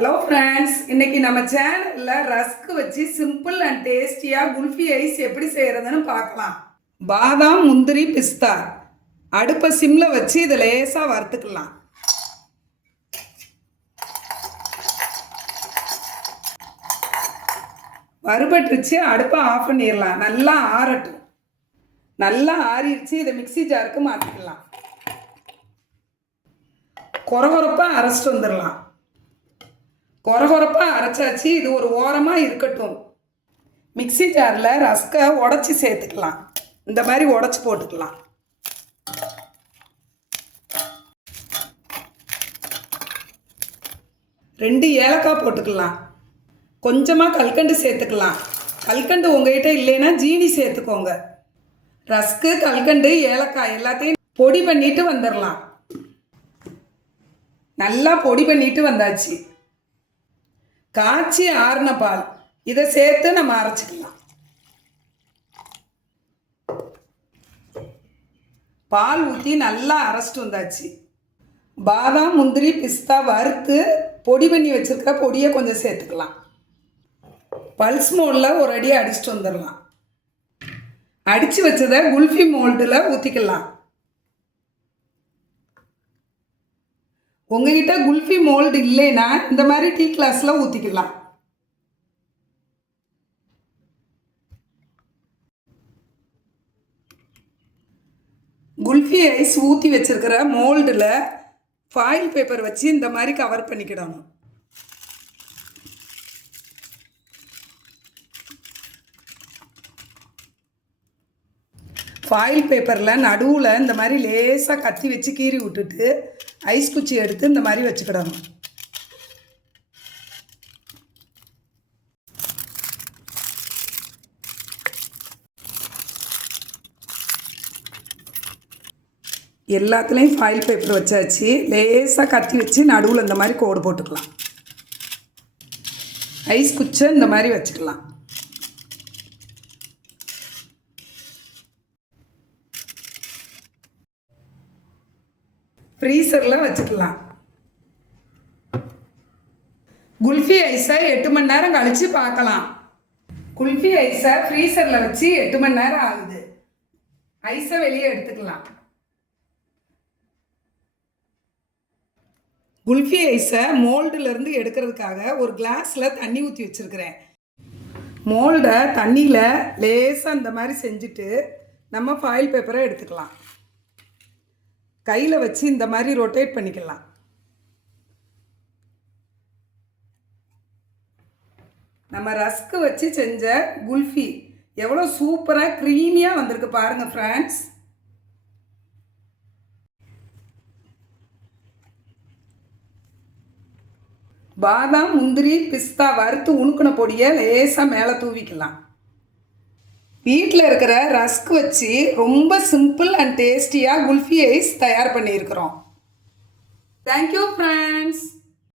Hello friends, இன்னைக்கு நம்ம சேனலில் ரஸ்க் வச்சு சிம்பிள் அண்ட் டேஸ்டியாக குல்ஃபி ஐஸ் எப்படி செய்கிறதுன்னு பார்க்கலாம். பாதாம், முந்திரி, பிஸ்தா அடுப்பை சிம்மில் வச்சு இதை லேசாக வறுத்துக்கலாம். வறுபட்டுருச்சு, அடுப்பை ஆஃப் பண்ணிடலாம். நல்லா ஆறட்டும். நல்லா ஆறிடுச்சு, இதை மிக்சி ஜாருக்கு மாற்றிக்கலாம். கொரகொரப்பாக அரைச்சிட்டு வந்துடலாம். கொரகொரப்பாக அரைச்சாச்சு, இது ஒரு ஓரமாக இருக்கட்டும். மிக்சி ஜாரில் ரஸ்கை உடச்சி சேர்த்துக்கலாம். இந்த மாதிரி உடச்சி போட்டுக்கலாம். ரெண்டு ஏலக்காய் போட்டுக்கலாம். கொஞ்சமாக கல்கண்டு சேர்த்துக்கலாம். கல்கண்டு உங்கள்கிட்ட இல்லைன்னா ஜீனி சேர்த்துக்கோங்க. ரஸ்க்கு, கல்கண்டு, ஏலக்காய் எல்லாத்தையும் பொடி பண்ணிட்டு வந்துடலாம். நல்லா பொடி பண்ணிட்டு வந்தாச்சு. காய்ச்சி ஆறின பால் இதை சேர்த்து நம்ம அரைச்சிக்கலாம். பால் ஊற்றி நல்லா அரைச்சிட்டு வந்தாச்சு. பாதாம், முந்திரி, பிஸ்தா வறுத்து பொடி பண்ணி வச்சுருக்க பொடியை கொஞ்சம் சேர்த்துக்கலாம். பல்ஸ் மோல்டில் ஒரு அடி அடிச்சுட்டு வந்துடலாம். அடித்து வச்சதை குல்ஃபி மோல்டில் ஊற்றிக்கலாம். உங்ககிட்ட குல்ஃபி மோல்டு இல்லைன்னா இந்த மாதிரி டீ கிளாஸில் ஊற்றிக்கலாம். குல்ஃபி ஐஸ் ஊற்றி வச்சுருக்கிற மோல்டில் ஃபாயில் பேப்பர் வச்சு இந்த மாதிரி கவர் பண்ணிக்கிடணும். ஃபாயில் பேப்பரில் நடுவில் இந்த மாதிரி லேசாக கத்தி வச்சு கீறி விட்டுட்டு ஐஸ் குச்சி எடுத்து இந்த மாதிரி வச்சுக்கிடணும். எல்லாத்துலேயும் ஃபாயில் பேப்பர் வச்சாச்சு. லேசாக கத்தி வச்சு நடுவில் இந்த மாதிரி கோடு போட்டுக்கலாம். ஐஸ் குச்சை இந்த மாதிரி வச்சுக்கலாம். ஃப்ரீசரில் வச்சுக்கலாம். குல்ஃபி ஐஸை 8 மணி நேரம் கழித்து பார்க்கலாம். குல்ஃபி ஐஸை ஃப்ரீசரில் வச்சு 8 மணி நேரம் ஆகுது. ஐஸை வெளியே எடுத்துக்கலாம். குல்ஃபி ஐஸை மோல்டுலேருந்து எடுக்கிறதுக்காக ஒரு கிளாஸில் தண்ணி ஊற்றி வச்சுருக்கிறேன். மோல்டை தண்ணியில் லேசாக இந்த மாதிரி செஞ்சுட்டு நம்ம ஃபாயில் பேப்பரை எடுத்துக்கலாம். கையில் வச்சு இந்த மாதிரி ரொட்டேட் பண்ணிக்கலாம். நம்ம ரஸ்க்கு வச்சு செஞ்ச குல்ஃபி எவ்வளோ சூப்பராக க்ரீமியாக வந்திருக்கு பாருங்கள் ஃப்ரெண்ட்ஸ். பாதாம், முந்திரி, பிஸ்தா வறுத்து உணுக்கின பொடியை லேசாக மேலே தூவிக்கலாம். வீட்டில் இருக்கிற ரஸ்க் வச்சு ரொம்ப சிம்பிள் அண்ட் டேஸ்டியாக குல்ஃபி ஐஸ் தயார் பண்ணியிருக்கிறோம். Thank you friends.